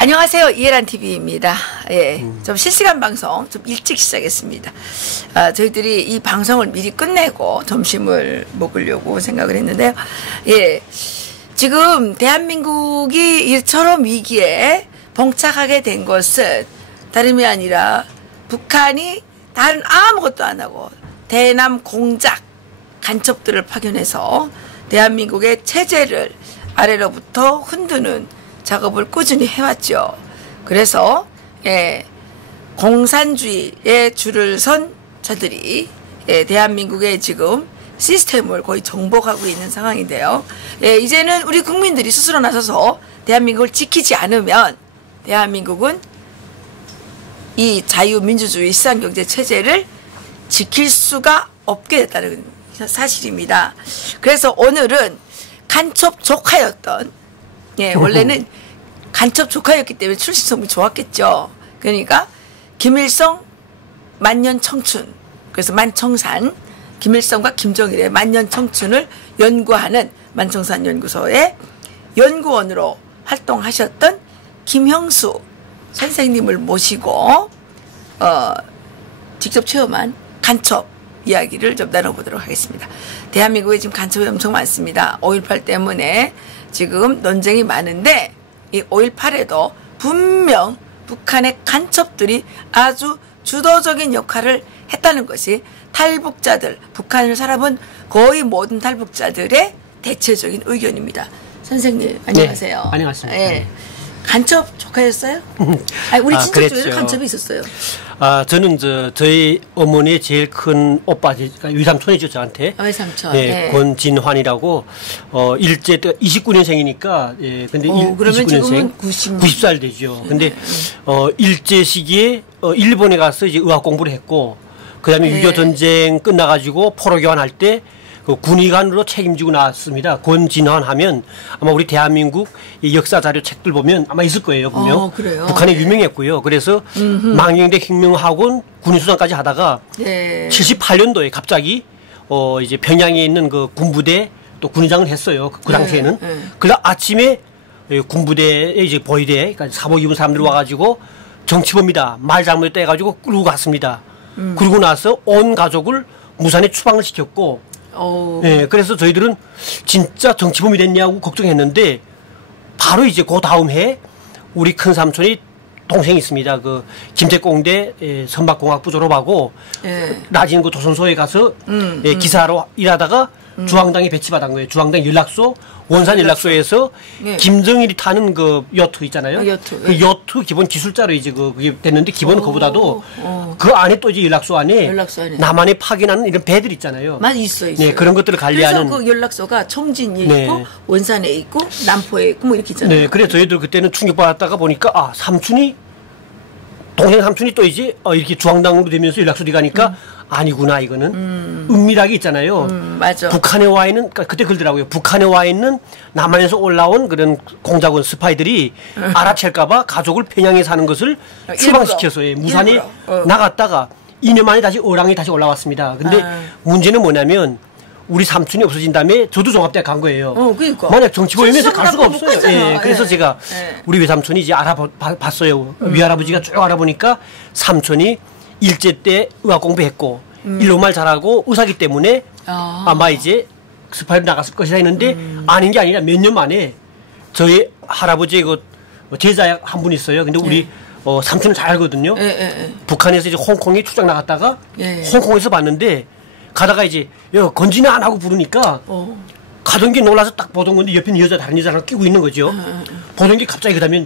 안녕하세요. 이해란 TV입니다. 예, 좀 실시간 방송 좀 일찍 시작했습니다. 저희들이 이 방송을 미리 끝내고 점심을 먹으려고 생각을 했는데요. 예, 지금 대한민국이 이처럼 위기에 봉착하게 된 것은 다름이 아니라 북한이 다른 아무것도 안 하고 대남 공작 간첩들을 파견해서 대한민국의 체제를 아래로부터 흔드는 작업을 꾸준히 해왔죠. 그래서 공산주의에 줄을 선 저들이 대한민국의 지금 시스템을 거의 정복하고 있는 상황인데요. 이제는 우리 국민들이 스스로 나서서 대한민국을 지키지 않으면 대한민국은 이 자유민주주의 시장경제 체제를 지킬 수가 없게 됐다는 사실입니다. 그래서 오늘은 간첩 조카였던 원래는 간첩 조카였기 때문에 출신성이 좋았겠죠. 그러니까 김일성 만년 청춘, 그래서 만청산, 김일성과 김정일의 만년 청춘을 연구하는 만청산 연구소의 연구원으로 활동하셨던 김형수 선생님을 모시고 직접 체험한 간첩 이야기를 좀 나눠보도록 하겠습니다. 대한민국에 지금 간첩이 엄청 많습니다. 5.18 때문에 지금 논쟁이 많은데 이 5.18에도 분명 북한의 간첩들이 아주 주도적인 역할을 했다는 것이 탈북자들, 북한을 살아본 거의 모든 탈북자들의 대체적인 의견입니다. 선생님 안녕하세요. 네, 안녕하십니까. 예. 간첩 조카였어요? 아니, 우리 친척 중에도 간첩이 있었어요. 저는 저희 어머니의 제일 큰 오빠, 그러니까 외삼촌이죠, 저한테. 외삼촌. 네, 권진환이라고, 일제 때 29년생이니까, 근데 그러면 29년생. 90살 되죠. 근데, 일제 시기에, 일본에 가서 이제 의학 공부를 했고, 그 다음에 6.25 전쟁 끝나가지고 포로 교환할 때, 그 군의관으로 책임지고 나왔습니다. 권진환 하면 아마 우리 대한민국 역사 자료 책들 보면 아마 있을 거예요, 분명. 그래요? 북한에 유명했고요. 그래서 망명대 혁명학원 군인수장까지 하다가 78년도에 갑자기 이제 평양에 있는 그 군부대 또 군의장을 했어요. 그 당시에는. 그러다 아침에 군부대에 이제 보위대, 그러니까 사복 입은 사람들이 와가지고 정치범이다. 말 잘못 떼가지고 끌고 갔습니다. 그러고 나서 온 가족을 무산에 추방을 시켰고 그래서 저희들은 진짜 정치범이 됐냐고 걱정했는데 바로 이제 그 다음 해 우리 큰 삼촌이 동생이 있습니다. 그 김제공대 선박공학부 졸업하고 낮은 그 조선소에 가서 기사로 일하다가 중앙당에 배치받은 거예요. 중앙당 연락소, 원산 연락소에서 김정일이 타는 그 요트 있잖아요. 그 요트 기본 기술자로 이제 그게 됐는데 기본 그보다도 그 안에 또 이제 연락소 안에 남한에 파견하는 이런 배들 있잖아요. 맞아, 있어요. 네, 그런 것들을 관리하는. 그래서 그 연락소가 청진에 있고 원산에 있고 남포에 있고 뭐 이렇게 있잖아요. 네, 그래서 저희들 그때는 충격받았다가 보니까 삼촌이 동생 삼촌이 또 이제 이렇게 중앙당으로 되면서 연락소리 가니까 아니구나 이거는 은밀하게 있잖아요. 맞아. 북한에 와 있는 그때 그러더라고요. 북한에 와 있는 남한에서 올라온 그런 공작원 스파이들이 알아챌까봐 가족을 평양에 사는 것을 추방시켜서 무산에 나갔다가 2년 만에 다시 어랑이 다시 올라왔습니다. 근데 문제는 뭐냐면 우리 삼촌이 없어진 다음에 저도 종합대학 간 거예요. 그러니까. 만약 정치범이면서 갈 수가 없어요. 그래서 제가 우리 외삼촌이 이제 알아봤어요. 위할아버지가 쭉 알아보니까 삼촌이 일제 때 의학 공부했고 일로말 잘하고 의사기 때문에 아마 이제 스파이로 나갔을 것이라 했는데 아닌 게 아니라 몇 년 만에 저희 할아버지의 그 제자 한 분 있어요. 근데 우리 삼촌은 잘 알거든요. 북한에서 이제 홍콩에 출장 나갔다가 홍콩에서 봤는데 가다가 이제 건진아 안 하고 부르니까 가던 게 놀라서 딱 보던 건데 옆에 있는 다른 여자랑 끼고 있는 거죠. 보던 게 갑자기 그다음에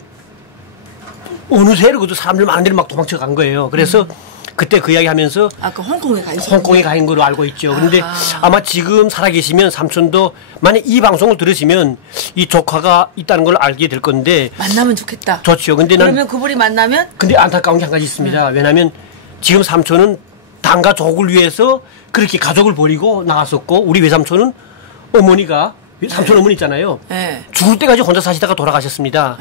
어느새 그것도 사람들 많은 데를 막 도망쳐 간 거예요. 그래서 그때 그 이야기 하면서 그 홍콩에 가 있는 걸로 알고 있죠. 그런데 아마 지금 살아계시면 삼촌도 만약 이 방송을 들으시면 이 조카가 있다는 걸 알게 될 건데 만나면 좋겠다. 좋죠. 근데 그러면 그분이 만나면 근데 안타까운 게 한 가지 있습니다. 왜냐하면 지금 삼촌은 당과 족을 위해서 그렇게 가족을 버리고 나갔었고 우리 외삼촌은 어머니가 삼촌 어머니 있잖아요. 죽을 때까지 혼자 사시다가 돌아가셨습니다.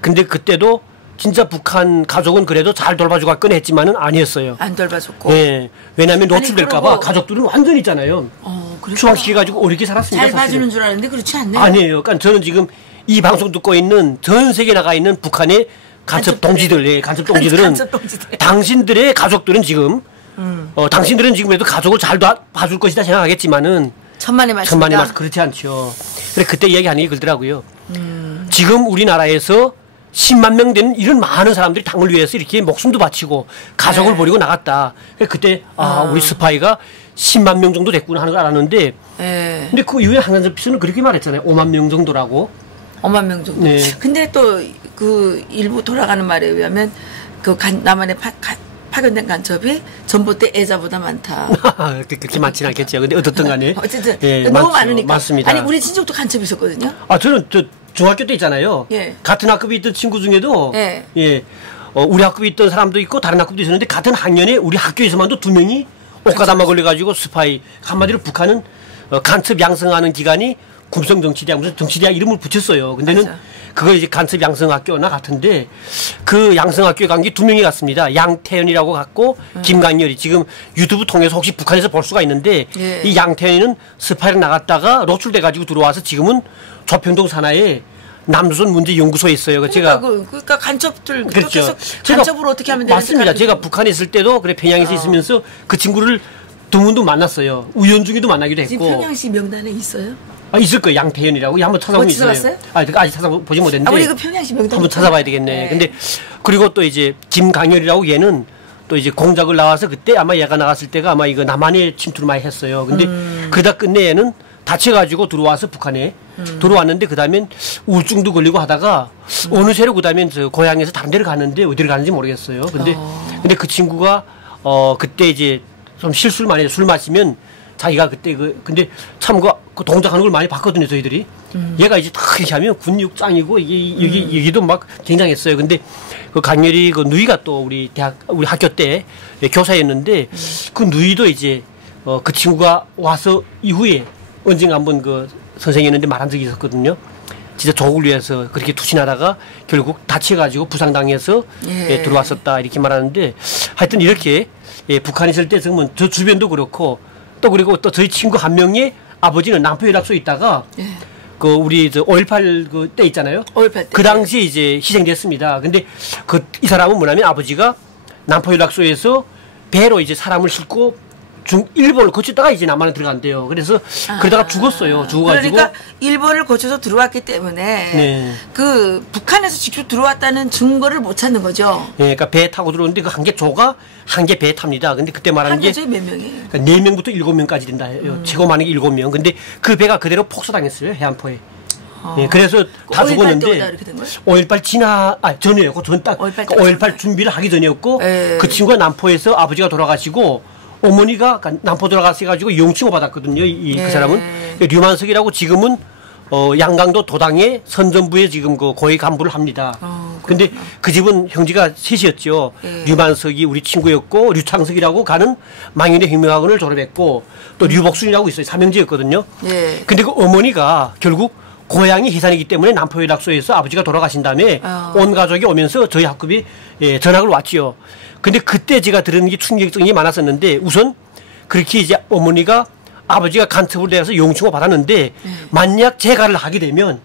근데 그때도 진짜 북한 가족은 그래도 잘 돌봐주고 꺼냈지만은 아니었어요. 안 돌봐줬고. 네. 왜냐하면 노출될까봐 가족들은 완전히 있잖아요. 추방시켜가지고 어렵게 살았습니다. 잘 봐주는 줄 알았는데 그렇지 않네요. 아니에요. 그러니까 저는 지금 이 방송 듣고 있는 전 세계에 나가 있는 북한의 간첩 동지들, 예, 간첩 동지들은 당신들의 가족들은 지금 당신들은 지금에도 가족을 잘 봐줄 것이다 생각하겠지만은 천만의 말씀 그렇지 않죠. 그래 그때 이야기하는 게 그러더라고요. 지금 우리나라에서 10만 명 되는 이런 많은 사람들이 당을 위해서 이렇게 목숨도 바치고 가족을 버리고 나갔다. 그때 우리 스파이가 10만 명 정도 됐구나 하는 걸 알았는데 근데 그 이후에 한간섭 피서는 그렇게 말했잖아요. 5만 명 정도라고. 5만 명 정도. 네. 근데 또 그 일부 돌아가는 말에 의하면 그 남한에 파견된 간첩이 전봇대 애자보다 많다. 그렇게 많지는 않겠죠. 근데 어떻든 간에. 어쨌든 너무 많으니까. 맞습니다. 아니 우리 친척도 간첩이 있었거든요. 저는 중학교 때 있잖아요. 예. 같은 학급에 있던 친구 중에도 우리 학급에 있던 사람도 있고 다른 학급도 있었는데 같은 학년에 우리 학교에서만도 2명이 옥가담마 걸려가지고 스파이. 한마디로 북한은 간첩 양성하는 기관이 kum성정치대학 무슨 정치대학 이름을 붙였어요. 근데는 그거 이제 간첩 양성학교나 같은데 그 양성학교에 간 게 2명이 갔습니다. 양태현이라고 갔고 김강렬이 지금 유튜브 통해서 혹시 북한에서 볼 수가 있는데 이 양태현이는 스파이를 나갔다가 노출돼 가지고 들어와서 지금은 조평동 산하에 남조선 문제연구소에 있어요. 그러니까 간첩들 그렇죠. 간첩으로 어떻게 하면 되는지 맞습니다. 제가 북한에 있을 때도 그래 평양에서 있으면서 그 친구를 드문도 만났어요. 우연 중에도 만나기도 했고. 지금 평양시 명단에 있어요? 있을 거예요. 양태현이라고. 한번 찾아보면 있어요. 찾아봤어요? 아직 찾아보지 못했는데. 우리 그 평양시 명단 한번 찾아봐야 되겠네. 근데 그리고 또 이제 김강렬이라고 얘는 또 이제 공작을 나와서 그때 아마 얘가 나갔을 때가 아마 이거 남한에 침투를 많이 했어요. 근데 그러다 끝내 얘는 다쳐가지고 들어와서 북한에 들어왔는데 그다음엔 우울증도 걸리고 하다가 어느새로 그다음엔 저 고향에서 다른 데를 갔는데 어디를 가는지 모르겠어요. 근데 그 친구가 그때 이제 좀 실수를 많이 해서 술 마시면 자기가 그때 근데 참 그 동작하는 걸 많이 봤거든요, 저희들이. 얘가 이제 딱 이렇게 하면 군육장이고 여기도 막 굉장했어요. 근데 그 강렬이 그 누이가 또 우리 학교 때 교사였는데 그 누이도 이제 그 친구가 와서 이후에 언젠가 한번 그 선생이었는데 말한 적이 있었거든요. 진짜 조국을 위해서 그렇게 투신하다가 결국 다쳐가지고 부상당해서 들어왔었다 이렇게 말하는데 하여튼 이렇게 북한에 있을 때 정말 저 주변도 그렇고 또 그리고 또 저희 친구 한 명이 아버지는 남포연락소에 있다가 그 우리 저 5.18 그 때 있잖아요. 5.18 때. 그 당시에 이제 희생됐습니다. 근데 이 사람은 뭐냐면 아버지가 남포연락소에서 배로 이제 사람을 싣고 일본을 거치다가 이제 남한에 들어간대요. 그래서 그러다가 죽었어요. 죽어가지고. 그러니까 일본을 거쳐서 들어왔기 때문에 그 북한에서 직접 들어왔다는 증거를 못 찾는 거죠. 네, 그러니까 배 타고 들어오는데 그 한 개 조가 한 개 배에 탑니다. 근데 그때 말하는 게 몇 명이에요? 그러니까 4명부터 7명까지 된다. 최고 많은 게 7명. 근데 그 배가 그대로 폭소당했어요. 해안포에. 그래서 다 죽었는데 5.18 전이에요. 그 전 딱 5.18 준비를 하기 전이었고 그 친구가 남포에서 아버지가 돌아가시고 어머니가 남포 들어가셔가지고 영칭을 받았거든요. 그 사람은 류만석이라고 지금은 양강도 도당의 선전부에 지금 그 고위 간부를 합니다. 근데 그 집은 형제가 셋이었죠. 류만석이 우리 친구였고 류창석이라고 가는 망인의 혁명학원을 졸업했고 또 류복순이라고 있어요. 삼형제였거든요. 근데 그 어머니가 결국 고향이 해산이기 때문에 남포연락소에서 아버지가 돌아가신 다음에 온 가족이 오면서 저희 학급이 전학을 왔지요. 근데 그때 제가 들은 게 충격적인 게 많았었는데 우선 그렇게 이제 어머니가 아버지가 간첩을 내서 용칭을 받았는데 만약 재가를 하게 되면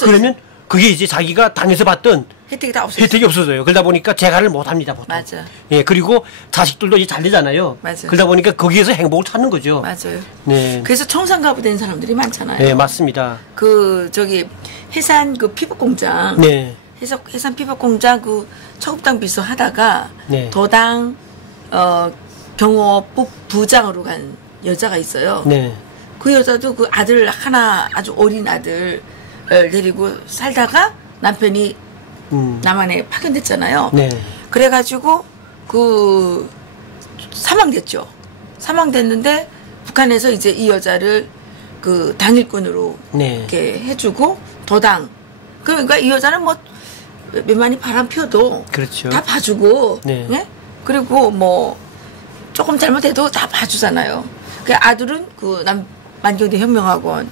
그러면 그게 이제 자기가 당에서 받던 혜택이 없어져요. 그러다 보니까 재가를 못 합니다. 보통. 맞아. 그리고 자식들도 이제 잘 되잖아요. 맞아. 그러다 보니까 거기에서 행복을 찾는 거죠. 맞아요. 네. 그래서 청산가부 된 사람들이 많잖아요. 네, 맞습니다. 해산 피복 공장. 네. 해산 피복 공장 처급당 비서 하다가 도당 경호부 부장으로 간 여자가 있어요. 네. 그 여자도 그 아들 하나 아주 어린 아들 데리고 살다가 남편이 남한에 파견됐잖아요. 네. 그래가지고 사망됐죠. 사망됐는데 북한에서 이제 이 여자를 당일꾼으로 이렇게 해주고 도당 그러니까 이 여자는 뭐 몇 많이 바람 펴도 그렇죠. 다 봐주고 그리고 뭐 조금 잘못해도 다 봐주잖아요. 그 아들은 만경대 혁명학원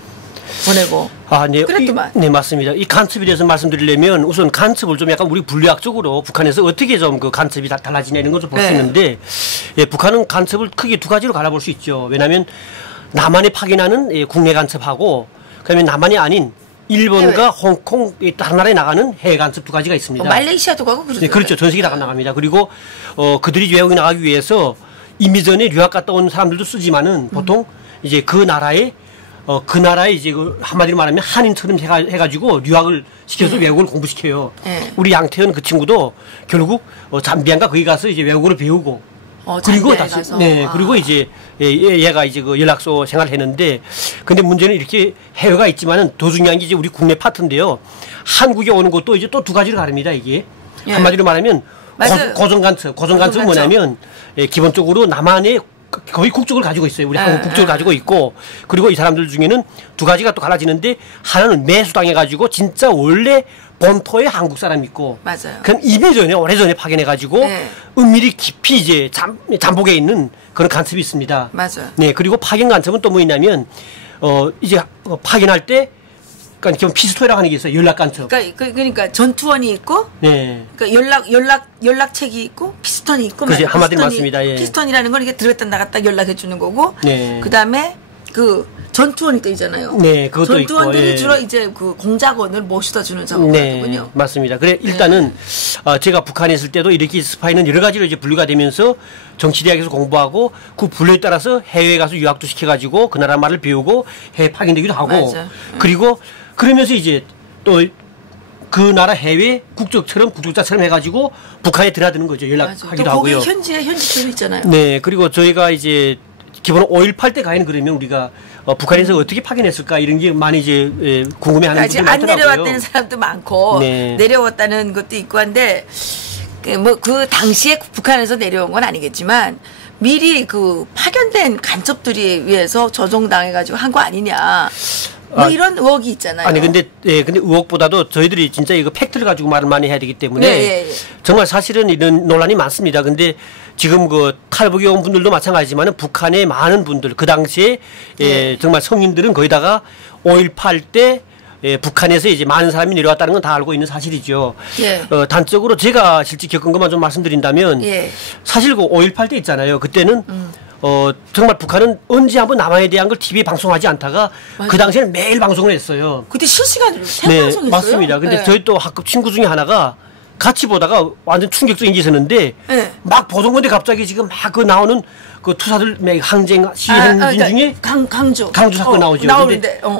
보내고. 네. 그랬더만. 네, 맞습니다. 이 간첩에 대해서 말씀드리려면 우선 간첩을 좀 약간 우리 물리학적으로 북한에서 어떻게 좀 그 간첩이 달라지냐 이런 걸 좀 볼 수 있는데 북한은 간첩을 크게 두 가지로 갈아볼 수 있죠. 왜냐하면 남한에 파견하는 국내 간첩하고 그다음에 남한이 아닌 일본과 홍콩 다른 나라에 나가는 해외 간첩 두 가지가 있습니다. 말레이시아도 가고 그러죠. 네, 그렇죠. 전 세계 다 나갑니다. 그리고 그들이 외국에 나가기 위해서 이미 전에 유학 갔다 온 사람들도 쓰지만은 보통 이제 그 나라에 이제 한마디로 말하면 한인처럼 해가지고 유학을 시켜서 외국어를 공부시켜요. 우리 양태현 그 친구도 결국 잠비안가 거기 가서 이제 외국어를 배우고 그리고 다시 가서. 네 그리고 이제 얘가 이제 그 연락소 생활을 했는데 근데 문제는 이렇게 해외가 있지만은 더 중요한 게 이제 우리 국내 파트인데요. 한국에 오는 것도 이제 또 두 가지로 가릅니다. 이게 한마디로 말하면 고정간첩은 뭐냐면 기본적으로 남한의 거의 국적을 가지고 있어요. 우리 한국 국적을 가지고 있고 그리고 이 사람들 중에는 두 가지가 또 갈라지는데 하나는 매수당해가지고 진짜 원래 본토의 한국 사람이 있고 맞아요. 그럼 이미 전에 오래전에 파견해가지고 은밀히 깊이 이제 잠복에 있는 그런 간첩이 있습니다. 맞아요. 네 그리고 파견 간첩은 또 뭐 있냐면 이제 파견할 때 그러니까 기본 피스토이라고 하는 게 있어요. 연락 간첩. 그러니까 전투원이 있고, 네. 그러니까 연락책이 있고, 피스톤이 있고, 그렇지 한마디로 맞습니다. 예. 피스톤이라는 건 이게 들었다 나갔다 연락해 주는 거고, 그 다음에 그 전투원이 또 있잖아요. 네, 그것도 전투원들이 있고, 주로 이제 그 공작원을 모셔다 주는 작업이거든요. 네, 맞습니다. 그래 일단은 제가 북한에 있을 때도 이렇게 스파이는 여러 가지로 이제 분류가 되면서 정치대학에서 공부하고 그 분류에 따라서 해외에 가서 유학도 시켜가지고 그 나라 말을 배우고 해외 파견되기도 하고, 그리고 그러면서 이제 또 그 나라 해외 국적자처럼 해가지고 북한에 들어드는 거죠. 연락하기도 하고요. 거기 현지처럼 있잖아요. 네, 그리고 저희가 이제 기본 5.18 때 가는 그러면 우리가 북한에서 어떻게 파견했을까 이런 게 많이 이제 궁금해하는 분들이 많더라고요. 안 내려왔다는 사람도 많고 내려왔다는 것도 있고 한데 뭐 그 당시에 북한에서 내려온 건 아니겠지만 미리 그 파견된 간첩들이 위해서 조종당해가지고 한 거 아니냐. 뭐 이런 의혹이 있잖아요. 아니 근데 의혹보다도 저희들이 진짜 이거 팩트를 가지고 말을 많이 해야 되기 때문에 정말 사실은 이런 논란이 많습니다. 근데 지금 그 탈북에 온 분들도 마찬가지지만 북한의 많은 분들 그 당시에 정말 성인들은 거기다가 5.18 때 북한에서 이제 많은 사람이 내려왔다는 건 다 알고 있는 사실이죠. 단적으로 제가 실제 겪은 것만 좀 말씀드린다면 사실 그 5.18 때 있잖아요. 그때는 정말 북한은 언제 한번 남한에 대한 걸 TV에 방송하지 않다가 그 당시에는 매일 방송을 했어요. 그때 실시간으로 생방송했어요? 맞습니다. 근데 저희 또 학급 친구 중에 하나가 같이 보다가 완전 충격적인 짓을 했는데 막 보던 건데 갑자기 지금 막 그 나오는 그 투사들 항쟁 시행진 중에 강주 사건 나오죠.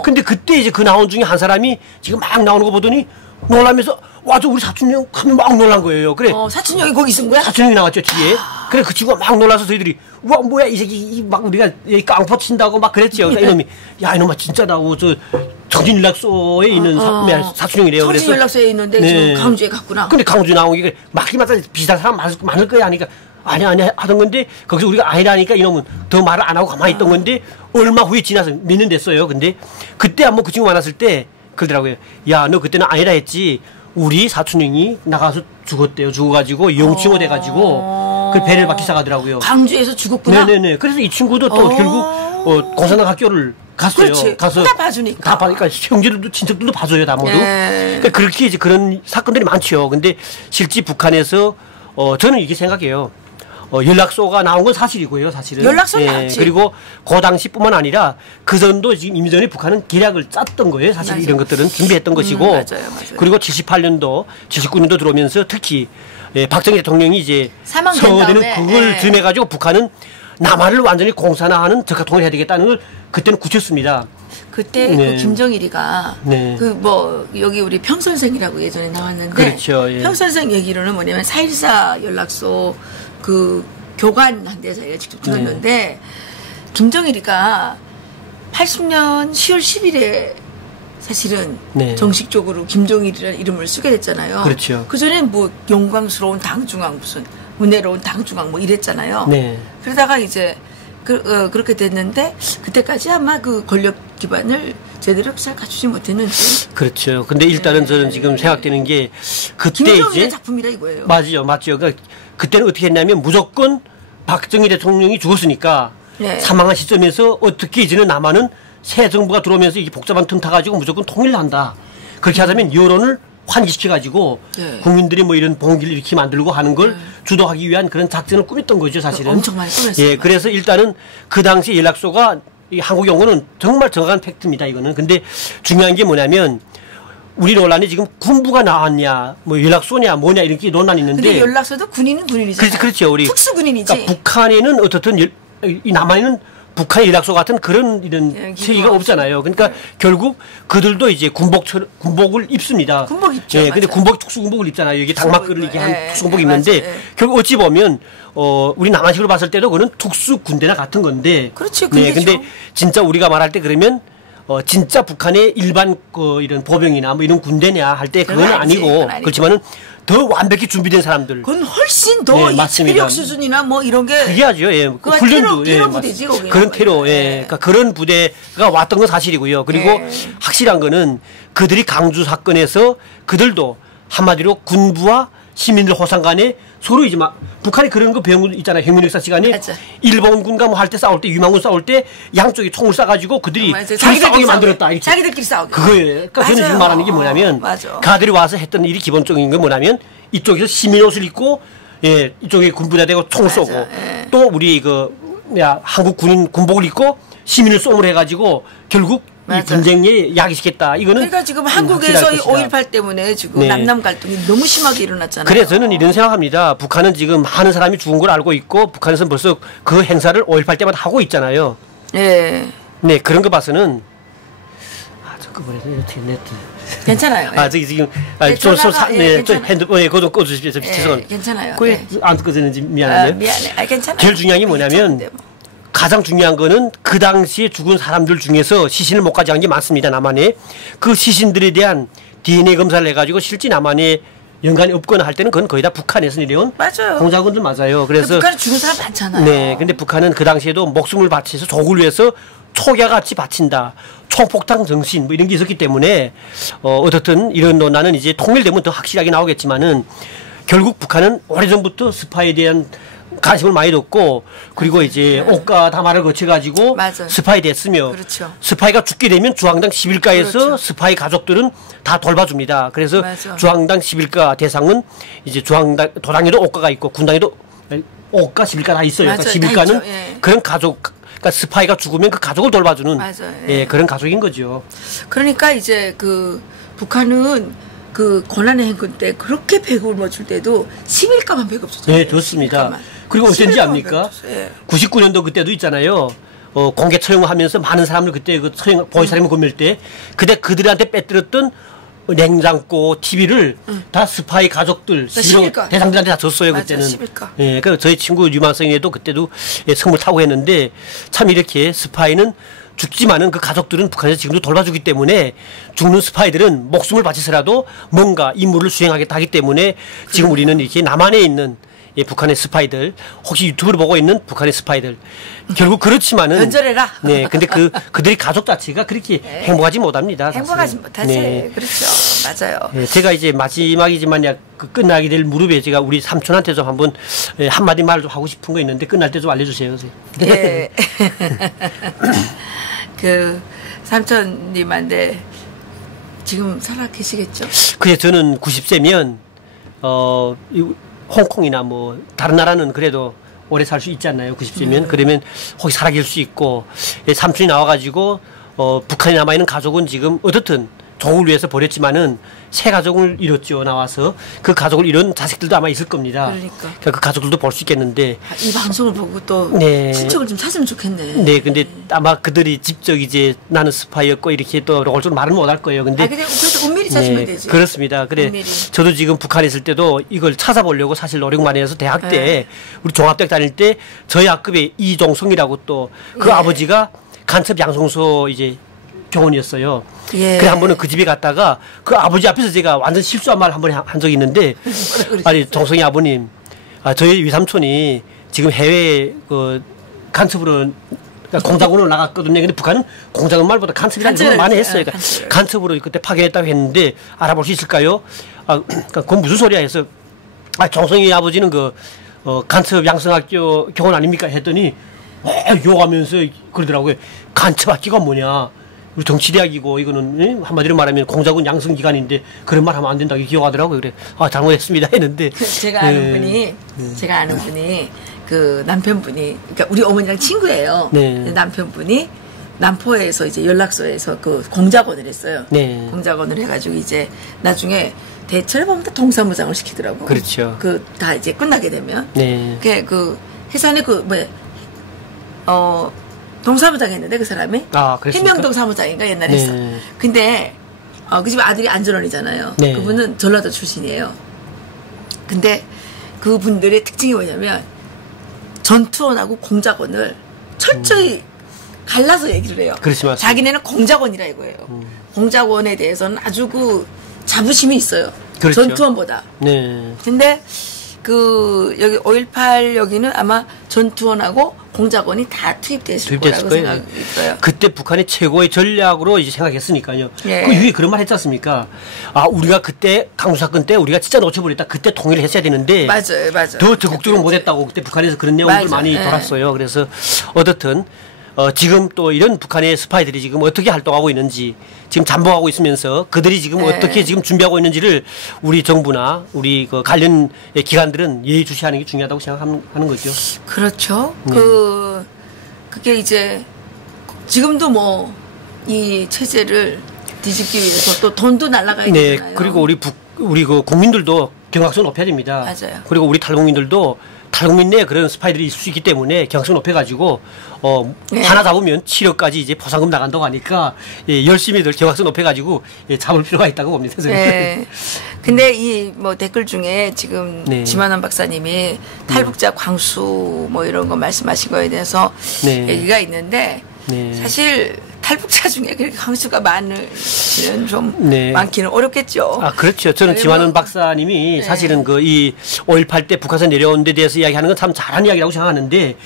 근데 그때 이제 그 나온 중에 한 사람이 지금 막 나오는 거 보더니 놀라면서 와, 저 우리 사촌형 하면 막 놀란 거예요. 그래. 사촌형이 거기 있은 거야? 사촌형이 나왔죠, 뒤에. 그래, 그 친구가 막 놀라서 저희들이, 와, 뭐야, 이 새끼, 막 우리가 깡포 친다고 막 그랬죠. 그래서 이놈이, 야, 이놈아, 진짜다고, 정신연락소에 있는 사촌형이래요. 그래서. 정신연락소에 있는데 지금 강주에 갔구나. 근데 강주에 나온 게, 맞기마다 비슷한 사람 많을 거야 하니까, 아니, 하던 건데, 거기서 우리가 아니라니까 이놈은 더 말을 안 하고 가만히 있던 건데, 얼마 후에 지나서 몇 년 됐어요. 근데, 그때 한번 그 친구 만났을 때, 그러더라고요. 야, 너 그때는 아니라 했지. 우리 사촌형이 나가서 죽었대요. 죽어가지고 용치모 돼가지고 그 배를 받기 시작하더라고요. 광주에서 죽었구나. 네네네. 그래서 이 친구도 또 결국 공산당 학교를 갔어요. 그렇지. 가서 다 봐주니까. 다 봐니까 형제들도 친척들도 봐줘요, 다 모두. 그러니까 그렇게 이제 그런 사건들이 많죠. 근데 실제 북한에서 저는 이렇게 생각해요. 연락소가 나온 건 사실이고요, 사실은. 연락소는 나왔지. 그리고 그 당시뿐만 아니라 그 전도 지금 이미 전에 북한은 계략을 짰던 거예요, 사실 이런 것들은 준비했던 것이고. 맞아요. 그리고 78년도, 79년도 들어오면서 특히 박정희 대통령이 이제 서대는 그걸 즈음해가지고 북한은 남한을 완전히 공산화하는 적화통을 해야 되겠다는 걸 그때는 굳혔습니다. 그때 그 김정일이가 여기 우리 평선생이라고 예전에 나왔는데 그렇죠. 평선생 얘기로는 뭐냐면 4.14 연락소 그 교관한 데 저희가 직접 들었는데 김정일이가 80년 10월 10일에 사실은 정식적으로 김정일이라는 이름을 쓰게 됐잖아요. 그렇죠. 그전엔 뭐 영광스러운 당중앙 무슨 은혜로운 당중앙 뭐 이랬잖아요. 그러다가 이제 그렇게 됐는데 그때까지 아마 그 권력 기반을 제대로 잘 갖추지 못했는지. 그렇죠. 근데 일단은 저는 지금 생각되는 게 그때 김정일의 작품이라 이거예요. 맞죠. 그러니까 그때는 어떻게 했냐면 무조건 박정희 대통령이 죽었으니까 사망한 시점에서 어떻게 이제는 남한은 새 정부가 들어오면서 이게 복잡한 틈 타가지고 무조건 통일을 한다. 그렇게 하자면 여론을 환기시켜가지고 국민들이 뭐 이런 봉기를 이렇게 만들고 하는 걸 주도하기 위한 그런 작전을 꾸몄던 거죠, 사실은. 엄청 많이 꾸몄어요. 그래서 일단은 그 당시 연락소가 이 한국 연구는 정말 정확한 팩트입니다, 이거는. 근데 중요한 게 뭐냐면 우리 논란이 지금 군부가 나왔냐, 뭐 연락소냐, 뭐냐 이렇게 논란이 있는데. 근데 연락소도 군인은 군인이잖아요. 그렇죠. 우리 특수군인이지. 그러니까 북한에는 어떻든 이 남한에는 북한의 연락소 같은 그런 이런 체계가 없잖아요. 그러니까 결국 그들도 이제 군복을 입습니다. 군복 입죠. 예, 근데 특수군복을 입잖아요. 이게 당막글을 이렇게 한 특수군복 입는데 결국 어찌 보면 우리 남한식으로 봤을 때도 그거는 특수군대나 같은 건데. 그렇지, 네, 근데 진짜 우리가 말할 때 그러면 진짜 북한의 일반 이런 보병이나 뭐 이런 군대냐 할 때 그건 아니고 그렇지만은 더 완벽히 준비된 사람들. 그건 훨씬 더 이 체력 수준이나 뭐 이런 게. 그게 하죠. 예. 훈련도. 테러 부대지, 그런 테러. 예. 그러니까 그런 부대가 왔던 건 사실이고요. 그리고 확실한 거는 그들이 강주 사건에서 그들도 한마디로 군부와 시민들 호상 간에 서로 이제 막 북한이 그런 거 배운 거 있잖아요. 혁명 역사 시간에 맞아. 일본군과 뭐 할 때 싸울 때 유망군 싸울 때 양쪽에 총을 쏴가지고 그들이 자기들끼리 만들었다. 이렇게. 자기들끼리 싸우게. 그거예요. 그러니까 저는 지금 말하는 게 뭐냐면 가들이 와서 했던 일이 기본적인 건 뭐냐면 이쪽에서 시민 옷을 입고 예 이쪽에 군부대 되고 총을 쏘고 또 우리 한국 군인 군복을 입고 시민을 쏘물 해가지고 결국 이 분쟁에 야기시켰다. 이거는 그러니까 지금 한국에서 이 5.18 때문에 지금 남남 갈등이 너무 심하게 일어났잖아요. 그래서 저는 이런 생각합니다. 북한은 지금 많은 사람이 죽은 걸 알고 있고 북한에서는 벌써 그 행사를 5.18 때마다 하고 있잖아요. 네. 네 그런 거 봐서는 잠깐만요. 괜찮아요. 저기 지금 좀 핸드폰에 그거 좀 꺼주십시오. 죄송합니다. 괜찮아요. 그게 안 꺼지는지 미안하네요. 미안해. 괜찮아요. 제일 중요한 게 뭐냐면 가장 중요한 거는 그 당시에 죽은 사람들 중에서 시신을 못 가져간 게 많습니다. 남한에. 그 시신들에 대한 DNA 검사를 해가지고 실제 남한에 연관이 없거나 할 때는 그건 거의 다 북한에서 내려온 공작원들 맞아요. 그래서 북한에 죽은 사람 많잖아요. 네, 근데 북한은 그 당시에도 목숨을 바쳐서 조국을 위해서 초기화같이 바친다. 총폭탄 정신 뭐 이런 게 있었기 때문에 어떻든 이런 논란은 이제 통일되면 더 확실하게 나오겠지만은 결국 북한은 오래전부터 스파이에 대한 관심을 많이 뒀고 그리고 이제 옥가 담화를 거쳐가지고 스파이 됐으며 스파이가 죽게 되면 주황당 11가에서 스파이 가족들은 다 돌봐줍니다. 그래서 주황당 11가 대상은 이제 주황당 도당에도 옥가가 있고 군당에도 옥가 11가 다 있어요. 그러니까 11가는 그런 가족 그러니까 스파이가 죽으면 그 가족을 돌봐주는 그런 가족인 거죠. 그러니까 이제 그 북한은 그 고난의 행군 때 그렇게 배국을 멈출 때도 11가만 배급 줬잖아요. 네, 좋습니다. 그리고 어쩐지 압니까? 99년도 그때도 있잖아요. 공개 처형하면서 많은 사람들 그때 그 처형 보이사람이 고밀 때 그때 그들한테 빼뜨렸던 냉장고, TV를 다 스파이 가족들, 대상들한테 다 줬어요 그때는. 예, 그러니까 저희 친구 유만성에도 그때도 선물 타고 했는데 참 이렇게 스파이는 죽지만은 그 가족들은 북한에서 지금도 돌봐주기 때문에 죽는 스파이들은 목숨을 바쳐서라도 뭔가 임무를 수행하겠다 하기 때문에 지금 우리는 이렇게 남한에 있는 북한의 스파이들 혹시 유튜브를 보고 있는 북한의 스파이들 결국 그렇지만은 변절해라. 네, 근데 그들이 가족 자체가 그렇게 행복하지 못합니다. 행복하지 못하지. 네. 그렇죠, 맞아요. 네, 제가 이제 마지막이지만 끝나게 될 무렵에 제가 우리 삼촌한테 좀 한번 한마디 말 좀 하고 싶은 거 있는데 끝날 때 좀 알려주세요. 네. 그 삼촌님한테 지금 살아 계시겠죠? 그래 저는 90세면 홍콩이나 뭐 다른 나라는 그래도 오래 살 수 있지 않나요? 90세면 그러면 혹시 살아계실 수 있고 삼촌이 나와가지고 북한에 남아있는 가족은 지금 어떻든 조국을 위해서 버렸지만은 새 가족을 잃었죠. 나와서 그 가족을 잃은 자식들도 아마 있을 겁니다. 그러니까 그 가족들도 볼 수 있겠는데 이 방송을 보고 또 친척을 좀 찾으면 좋겠네. 네, 근데 아마 그들이 직접 이제 나는 스파이였고 이렇게 또 얼굴 말은 못 할 거예요. 근데 그래도 은밀히 찾으면 되지. 그렇습니다. 그래 저도 지금 북한에 있을 때도 이걸 찾아보려고 사실 노력 많이 해서 대학 때 우리 종합대학 다닐 때 저희 학급에 이종성이라고 또 그 아버지가 간첩 양성소 이제 교원이었어요. 그래 한 번은 그 집에 갔다가 그 아버지 앞에서 제가 완전 실수한 말 한 번 한 적이 있는데 아니 종성이 아버님 저희 위삼촌이 지금 해외 그 간첩으로 공작원으로 나갔거든요. 근데 북한은 공작원 말보다 간첩이라는 걸 많이 했어요. 그러니까 간첩으로 그때 파견했다고 했는데 알아볼 수 있을까요? 그건 무슨 소리야 해서 종성이 아버지는 간첩 양성학교 교원 아닙니까 했더니 욕하면서 그러더라고요. 간첩학교가 뭐냐? 우리 정치대학이고 이거는 한마디로 말하면 공작원 양성기관인데 그런 말 하면 안 된다고 기억하더라고요. 그래 잘못했습니다 했는데 제가 아는 분이 그 남편분이 그러니까 우리 어머니랑 친구예요. 남편분이 남포에서 이제 연락소에서 그 공작원을 했어요. 네. 공작원을 해가지고 이제 나중에 대체를 보면 다 동사무장을 시키더라고. 그렇죠. 그 다 이제 끝나게 되면. 네. 그 해산에 동사무장 했는데 그 사람이. 아, 그랬습니까? 해명동 사무장인가 옛날에 했어. 네. 근데 그 집 아들이 안전원이잖아요. 네. 그분은 전라도 출신이에요. 근데 그분들의 특징이 뭐냐면 전투원하고 공작원을 철저히 갈라서 얘기를 해요. 그렇지만 자기네는 공작원이라 이거예요. 공작원에 대해서는 아주 그 자부심이 있어요. 그렇죠. 전투원보다. 네. 근데 여기 5.18 여기는 아마 전투원하고 공작원이 다 투입됐을 거라고 생각이 있어요. 그때 북한이 최고의 전략으로 이제 생각했으니까요. 예. 그 위에 그런 말 했지 않습니까? 우리가 그때 강수 사건 때 우리가 진짜 놓쳐버렸다. 그때 통일을 했어야 되는데. 맞아요. 더 적극적으로 못했다고 그때 북한에서 그런 내용들 맞아. 많이 돌았어요. 그래서 어떻든 지금 또 이런 북한의 스파이들이 지금 어떻게 활동하고 있는지 지금 잠복하고 있으면서 그들이 지금 어떻게 지금 준비하고 있는지를 우리 정부나 우리 그 관련 기관들은 예의주시하는 게 중요하다고 생각하는 거죠. 그렇죠. 그게 이제 지금도 뭐 이 체제를 뒤집기 위해서 또 돈도 날라가야 되잖아요. 네. 그리고 우리 그 국민들도 경각성 높여야 됩니다. 맞아요. 그리고 우리 탈북민들도 탈북민 내에 그런 스파이들이 있을 수 있기 때문에 경각성 높여가지고 네. 하나 잡으면 7억까지 이제 보상금 나간다고 하니까 열심히들 경각성 높여가지고 잡을 필요가 있다고 봅니다. 네. 근데 이 뭐 댓글 중에 지금 네. 지만원 박사님이 탈북자 광수 뭐 이런 거 말씀하신 거에 대해서 네. 얘기가 있는데 네. 사실 탈북자 중에 그렇게 광수가 많으면 좀 네. 많기는 어렵겠죠. 그렇죠. 저는 지만원 박사님이 네. 사실은 이 5.18 때 북한에서 내려온 데 대해서 이야기하는 건 참 잘한 이야기라고 생각하는데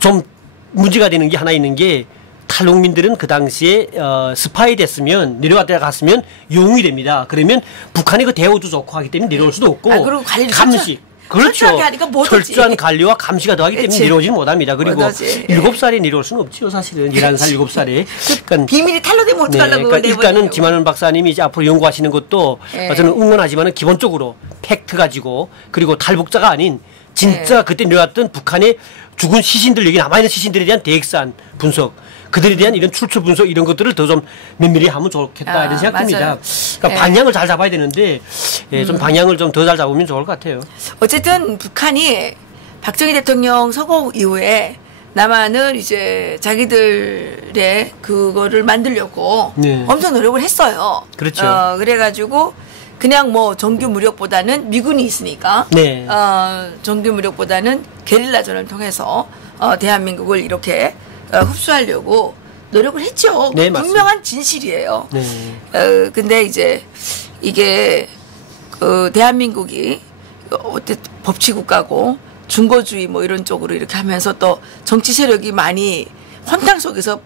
좀 문제가 되는 게 하나 있는 게 탈북민들은 그 당시에 스파이 됐으면 내려갔다 갔으면 용이 됩니다. 그러면 북한이 그 대우도 좋고 하기 때문에 내려올 수도 없고 그리고 관리를 감시. 그렇죠. 철저한 관리와 감시가 더하기 때문에 그치. 내려오지는 못합니다. 그리고 못하지. 7살에 내려올 수는 없죠. 사실은 11살, 7살에. 그러니까 비밀이 탈로되면 어떡하려고. 그러니까 일단은 지만원 박사님이 이제 앞으로 연구하시는 것도 저는 응원하지만은 기본적으로 팩트 가지고 그리고 탈북자가 아닌 진짜 그때 내려왔던 북한의 죽은 시신들 여기 남아있는 시신들에 대한 대액산 분석 그들에 대한 이런 출처 분석 이런 것들을 더 좀 면밀히 하면 좋겠다 이런 생각입니다. 그러니까 방향을 잘 잡아야 되는데 좀 방향을 좀 더 잘 잡으면 좋을 것 같아요. 어쨌든 북한이 박정희 대통령 서거 이후에 남한을 이제 자기들의 그거를 만들려고 네. 엄청 노력을 했어요. 그렇죠. 그래가지고 그냥 뭐 정규 무력보다는 미군이 있으니까 네. 정규 무력보다는 게릴라전을 통해서 대한민국을 이렇게 흡수하려고 노력을 했죠. 네, 분명한 진실이에요. 네. 근데 이제 이게 대한민국이 법치국가고 중고주의 뭐 이런 쪽으로 이렇게 하면서 또 정치 세력이 많이 혼탕 속에서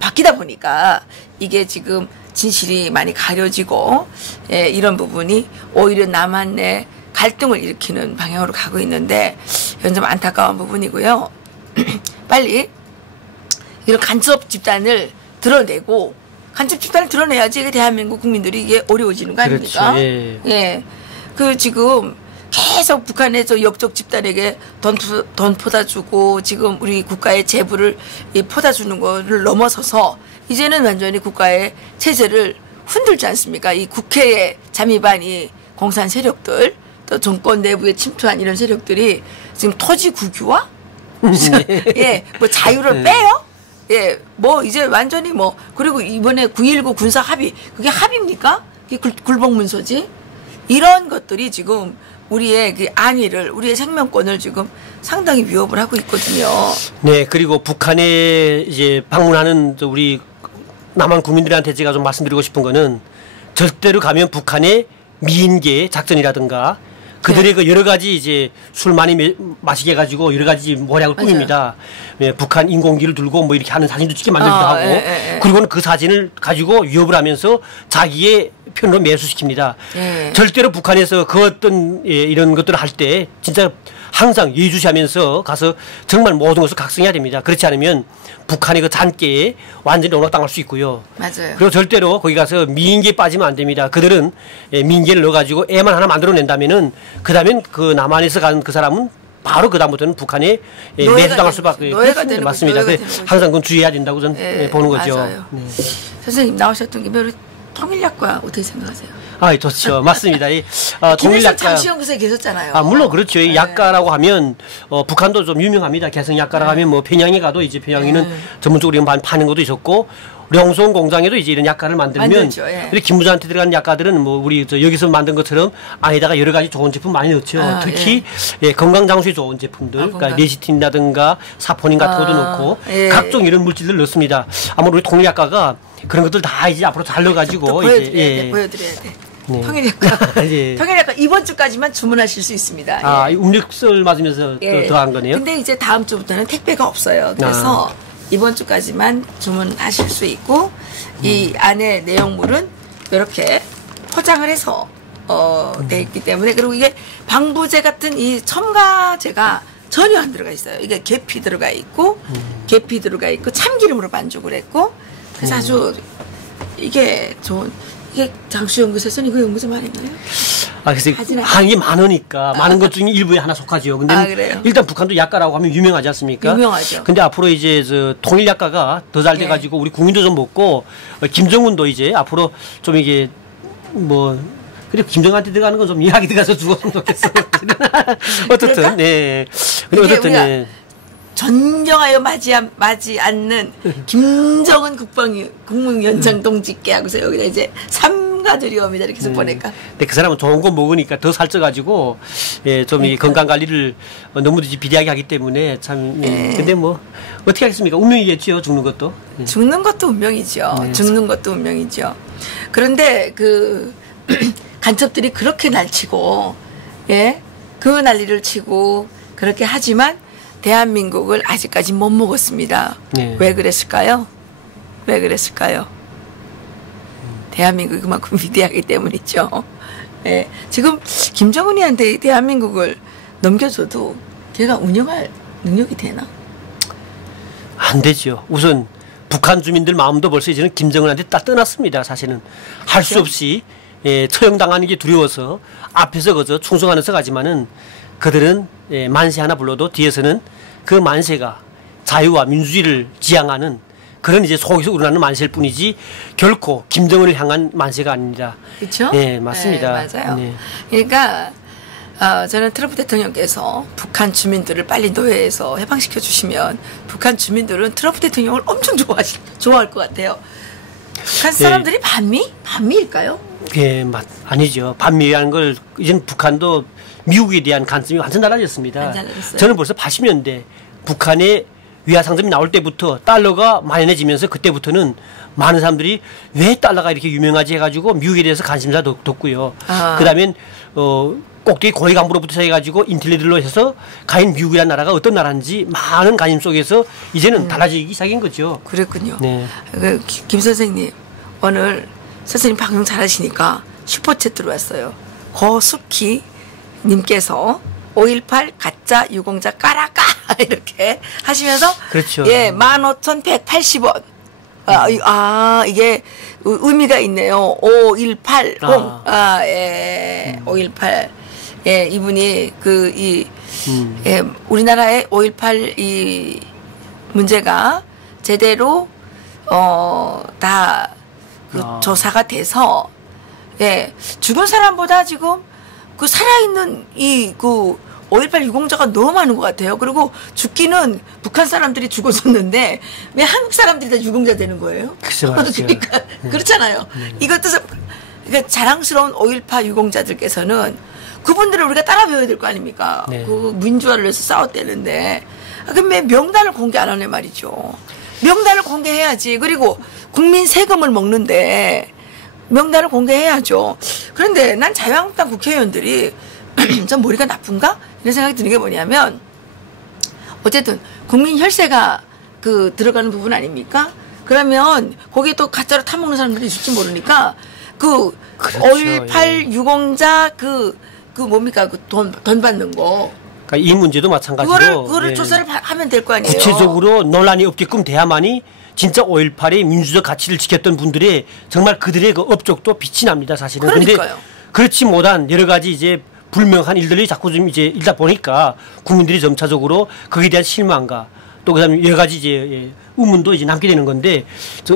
바뀌다 보니까 이게 지금 진실이 많이 가려지고 이런 부분이 오히려 남한 내 갈등을 일으키는 방향으로 가고 있는데 이건 좀 안타까운 부분이고요. 빨리 이런 간첩 집단을 드러내고 간첩 집단을 드러내야지 대한민국 국민들이 이게 어려워지는 거 아닙니까? 그렇죠. 예. 예. 지금 계속 북한에서 역적 집단에게 돈 퍼다주고 지금 우리 국가의 재부를 퍼다주는 거를 넘어서서 이제는 완전히 국가의 체제를 흔들지 않습니까? 이 국회에 잠입한 이 공산 세력들 또 정권 내부에 침투한 이런 세력들이 지금 토지 국유화? 예, 뭐 자유를 빼요? 예, 뭐 이제 완전히 뭐 그리고 이번에 9.19 군사 합의 그게 합의입니까? 그게 굴복문서지? 이런 것들이 지금 우리의 그 안위를 우리의 생명권을 지금 상당히 위협을 하고 있거든요. 네, 그리고 북한에 이제 방문하는 우리 남한 국민들한테 제가 좀 말씀드리고 싶은 거는 절대로 가면 북한의 미인계 작전이라든가 그들의 그 여러 가지 이제 술 많이 마시게 해가지고 여러 가지 모략을 꾸밉니다. 예, 북한 인공기를 들고 뭐 이렇게 하는 사진도 찍게 만들기도 하고 그리고는 그 사진을 가지고 위협을 하면서 자기의 편으로 매수시킵니다. 절대로 북한에서 그 어떤 이런 것들을 할 때 진짜 항상 예의주시하면서 가서 정말 모든 것을 각성해야 됩니다. 그렇지 않으면 북한의 그 잔깨에 완전히 농락당할 수 있고요. 맞아요. 그리고 절대로 거기 가서 미인계에 빠지면 안 됩니다. 그들은 미인계를 넣어가지고 애만 하나 만들어낸다면은 그 다음엔 그 남한에서 간 그 사람은 바로 그다음부터는 북한에 매수당할 수밖에 없습니다. 맞습니다. 항상 그건 주의해야 된다고 저는 보는 거죠. 맞아요. 선생님 나오셨던 김 통일약과 어떻게 생각하세요? 좋죠. 맞습니다. 통일약과 장시연구소에 계셨잖아요. 물론 그렇죠. 이 약가라고 하면 북한도 좀 유명합니다. 개성 약가라고 하면 뭐 평양에 가도 이제 평양에는 전문적으로 파는 것도 있었고 령송 공장에도 이제 이런 약가를 만들면 우리 김부장한테 들어간 약가들은 뭐 우리 여기서 만든 것처럼 안에다가 여러 가지 좋은 제품 많이 넣죠. 특히 건강 장수에 좋은 제품들, 그러니까 레지틴이라든가 사포닌 같은 것도 넣고 각종 이런 물질들 넣습니다. 아마 우리 통일약가가 그런 것들 다 이제 앞으로 잘 넣어가지고 이제 보여드려야 돼. 통일약가. 통일약가 이번 주까지만 주문하실 수 있습니다. 음력설 맞으면서 더한 거네요. 근데 이제 다음 주부터는 택배가 없어요. 그래서 이번 주까지만 주문하실 수 있고 이 안에 내용물은 이렇게 포장을 해서 돼 있기 때문에 그리고 이게 방부제 같은 이 첨가제가 전혀 안 들어가 있어요. 이게 계피 들어가 있고 참기름으로 반죽을 했고 그래서 아주 이게 좋은 이게 장수연구소에서는 이거 연구소 아닌가요? 그래서 항이 많으니까 많은 것 중에 일부에 하나 속하죠. 근데 일단 북한도 약가라고 하면 유명하지 않습니까? 유명하죠. 근데 앞으로 이제 통일 약가가 더 잘 돼가지고 우리 국민도 좀 먹고 김정은도 이제 앞으로 좀 이게 뭐 그리고 김정은한테 들어가는 건 좀 이야기 들어가서 죽었으면 좋겠어. 어떻든 근데 어쨌든 존경하여 맞이 않는 김정은 국무위원장 동지께 하고서 여기다 이제 삼가들이 옵니다. 이렇게 해서 보니까. 근데 그 사람은 좋은 거 먹으니까 더 살쪄가지고, 좀 이 건강 관리를 너무 비대하게 하기 때문에 참, 근데 뭐, 어떻게 하겠습니까? 운명이겠죠, 죽는 것도. 죽는 것도 운명이죠. 죽는 것도 운명이죠. 그런데 간첩들이 그렇게 날치고, 그 난리를 치고, 그렇게 하지만, 대한민국을 아직까지 못 먹었습니다. 왜 그랬을까요? 대한민국이 그만큼 위대하기 때문이죠. 지금 김정은이한테 대한민국을 넘겨줘도 걔가 운영할 능력이 되나? 안 되죠. 우선 북한 주민들 마음도 벌써 이제는 김정은한테 딱 떠났습니다. 사실은 할 수 없이 처형당하는 게 두려워서 앞에서 그저 충성하는 척 하지만은 그들은 만세 하나 불러도 뒤에서는 그 만세가 자유와 민주주의를 지향하는 그런 이제 속에서 우러나는 만세일 뿐이지 결코 김정은을 향한 만세가 아닙니다. 그렇죠? 네, 맞습니다. 맞아요. 그러니까 저는 트럼프 대통령께서 북한 주민들을 빨리 노예에서 해방시켜 주시면 북한 주민들은 트럼프 대통령을 엄청 좋아할 것 같아요. 북한 사람들이 반미일까요? 아니죠. 반미라는 걸 이제는 북한도 미국에 대한 관점이 완전 달라졌습니다. 저는 벌써 80년대 북한의 위화 상점이 나올 때부터 달러가 만연해지면서 그때부터는 많은 사람들이 왜 달러가 이렇게 유명하지 해가지고 미국에 대해서 관심사 뒀고요. 그다음엔 꼭대기 고위 간부로부터 해가지고 인텔리들로 해서 과연 미국이라는 나라가 어떤 나라인지 많은 관심 속에서 이제는 달라지기 시작인 거죠. 그랬군요. 김 선생님 오늘 선생님 방송 잘하시니까 슈퍼챗 들어왔어요. 고숙희 님께서 5.18 가짜 유공자 까라까 이렇게 하시면서 그렇죠. 15,180원. 이게 의미가 있네요. 5.18 5.18 이분이 우리나라의 5.18 이 문제가 제대로 다 조사가 돼서 죽은 사람보다 지금 살아있는 5.18 유공자가 너무 많은 것 같아요. 그리고 죽기는 북한 사람들이 죽었었는데 왜 한국 사람들이 다 유공자 되는 거예요? 그러니까 그렇잖아요. 이것도 그러니까 자랑스러운 5.18 유공자들께서는 그분들을 우리가 따라 배워야 될 거 아닙니까? 그 민주화를 위해서 싸웠대는데 그럼 왜 명단을 공개 안 하네 말이죠. 명단을 공개해야지. 그리고 국민 세금을 먹는데 명단을 공개해야죠. 그런데 난 자유한국당 국회의원들이 좀 머리가 나쁜가? 이런 생각이 드는 게 뭐냐면 어쨌든 국민 혈세가 들어가는 부분 아닙니까? 그러면 거기에 또 가짜로 타먹는 사람들이 있을지 모르니까 그렇죠. 5.18 유공자 뭡니까? 돈 받는 거. 그러니까 이 문제도 마찬가지로 그거를 조사를 하면 될 거 아니에요. 구체적으로 논란이 없게끔 돼야만이 진짜 5.18의 민주적 가치를 지켰던 분들의 정말 그들의 그 업적도 빛이 납니다, 사실은. 그러니까요. 근데 그렇지 못한 여러 가지 이제 불명한 일들이 자꾸 좀 이제 일다 보니까 국민들이 점차적으로 거기에 대한 실망과 또 그다음에 여러 가지 이제 의문도 이제 남게 되는 건데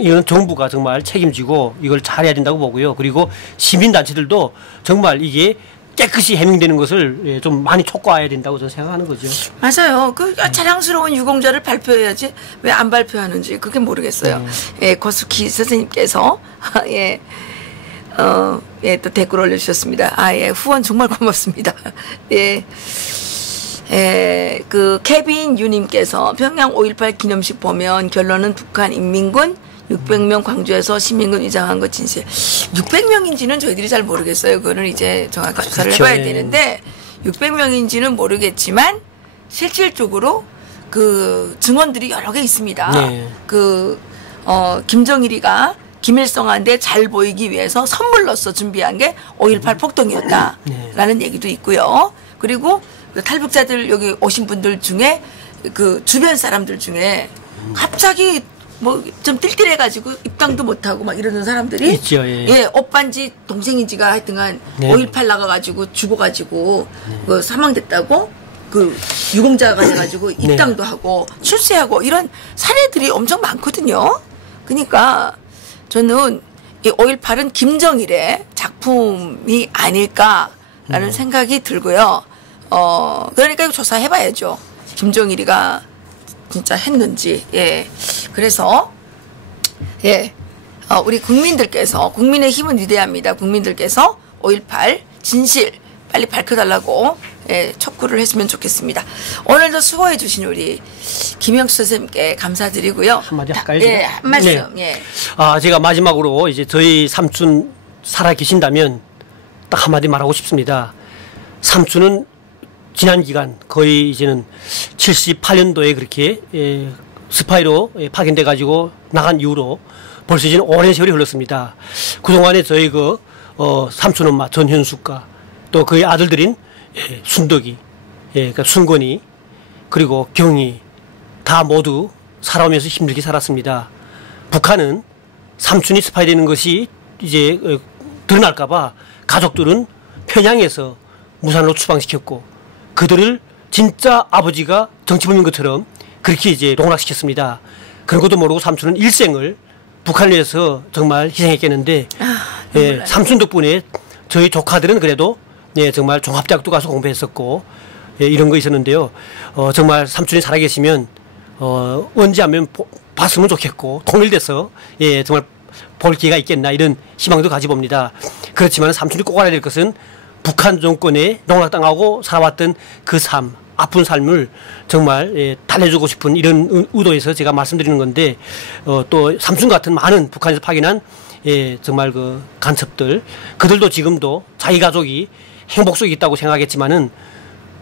이건 정부가 정말 책임지고 이걸 잘해야 된다고 보고요. 그리고 시민단체들도 정말 이게 깨끗이 해명되는 것을 좀 많이 촉구해야 된다고 저는 생각하는 거죠. 맞아요. 그 자랑스러운 유공자를 발표해야지 왜 안 발표하는지 그게 모르겠어요. 예, 거수기 선생님께서 예. 예, 또 댓글 올려주셨습니다. 예, 후원 정말 고맙습니다. 예. 그, 케빈 유님께서 평양 5.18 기념식 보면 결론은 북한 인민군 600명 광주에서 시민군 위장한 것 진실. 600명인지는 저희들이 잘 모르겠어요. 그거는 이제 정확히 조사를 그렇죠. 해봐야 되는데, 600명인지는 모르겠지만, 실질적으로 그 증언들이 여러 개 있습니다. 네. 김정일이가 김일성한테 잘 보이기 위해서 선물로서 준비한 게 5.18 폭동이었다라는 얘기도 있고요. 그리고 탈북자들 여기 오신 분들 중에 그 주변 사람들 중에 갑자기 뭐 좀 띨띨해가지고 입당도 못하고 막 이러는 사람들이 있죠. 예, 오빠인지 동생인지가 하여튼간 네. 5.18 나가가지고 죽어가지고 그 사망됐다고 그 유공자가 돼가지고 입당도 하고 출세하고 이런 사례들이 엄청 많거든요. 그러니까 저는 이 5.18은 김정일의 작품이 아닐까라는 생각이 들고요. 그러니까 이거 조사해봐야죠. 김정일이가 진짜 했는지. 예. 그래서, 예. 우리 국민들께서, 국민의 힘은 위대합니다. 국민들께서 5.18 진실 빨리 밝혀달라고, 예, 촉구를 했으면 좋겠습니다. 오늘도 수고해주신 우리 김영수 선생님께 감사드리고요. 한마디 할까요? 예, 한 말씀, 네. 예. 제가 마지막으로 이제 저희 삼촌 살아 계신다면 딱 한마디 말하고 싶습니다. 삼촌은 지난 기간 거의 이제는 78년도에 그렇게 스파이로 파견돼 가지고 나간 이후로 벌써 이제는 오랜 세월이 흘렀습니다. 그동안에 저희 삼촌 엄마 전현숙과 또 그의 아들들인 순덕이, 그러니까 순건이 그리고 경이 다 모두 살아오면서 힘들게 살았습니다. 북한은 삼촌이 스파이 되는 것이 이제 드러날까봐 가족들은 평양에서 무산으로 추방시켰고 그들을 진짜 아버지가 정치범인 것처럼 그렇게 이제 농락시켰습니다. 그런 것도 모르고 삼촌은 일생을 북한을 위해서 정말 희생했겠는데, 삼촌 덕분에 저희 조카들은 그래도 정말 종합대학도 가서 공부했었고, 이런 거 있었는데요. 정말 삼촌이 살아계시면, 언제 하면 봤으면 좋겠고, 통일돼서, 정말 볼 기회가 있겠나, 이런 희망도 가져봅니다. 그렇지만 삼촌이 꼭 알아야 될 것은 북한 정권에 농락당하고 살아왔던 그 삶, 아픈 삶을 정말 달래주고 싶은 이런 의도에서 제가 말씀드리는 건데, 또 삼촌 같은 많은 북한에서 파견한 정말 그 간첩들, 그들도 지금도 자기 가족이 행복 속에 있다고 생각했지만은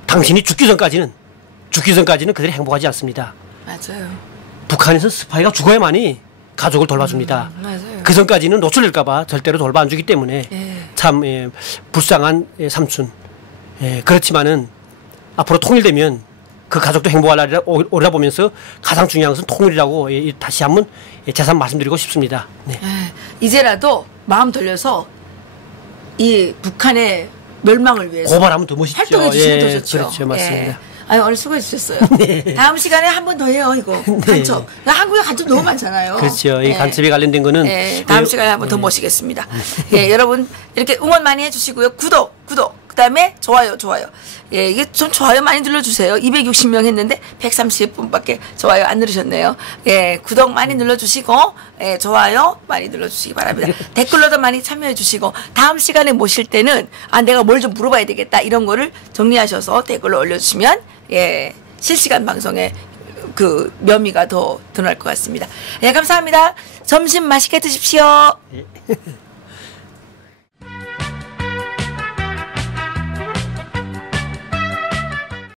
당신이 죽기 전까지는 그들이 행복하지 않습니다. 맞아요. 북한에서 스파이가 죽어야만이 가족을 돌봐줍니다. 맞아요. 그 전까지는 노출될까봐 절대로 돌봐 안 주기 때문에 참 불쌍한 삼촌. 그렇지만은 앞으로 통일되면 그 가족도 행복할 날이 오리라 보면서 가장 중요한 것은 통일이라고 다시 한번 재산 말씀드리고 싶습니다. 네. 이제라도 마음 돌려서 이 북한의 멸망을 위해서 고발하면 더 멋있죠. 활동해 주시면 더 좋죠. 그렇죠, 맞습니다. 아유, 오늘 수고해 주셨어요. 네. 다음 시간에 한 번 더 해요, 이거. 간첩. 한국에 간첩 너무 많잖아요. 그렇죠. 이 간첩에 관련된 거는. 다음 시간에 한 번 더 모시겠습니다. 여러분, 이렇게 응원 많이 해주시고요. 구독. 그 다음에 좋아요. 이게 좀 좋아요 많이 눌러주세요. 260명 했는데 130분밖에 좋아요 안 누르셨네요. 구독 많이 눌러주시고, 좋아요 많이 눌러주시기 바랍니다. 댓글로도 많이 참여해주시고, 다음 시간에 모실 때는, 내가 뭘 좀 물어봐야 되겠다. 이런 거를 정리하셔서 댓글로 올려주시면, 실시간 방송에 그 묘미가 더 드러날 것 같습니다. 감사합니다. 점심 맛있게 드십시오.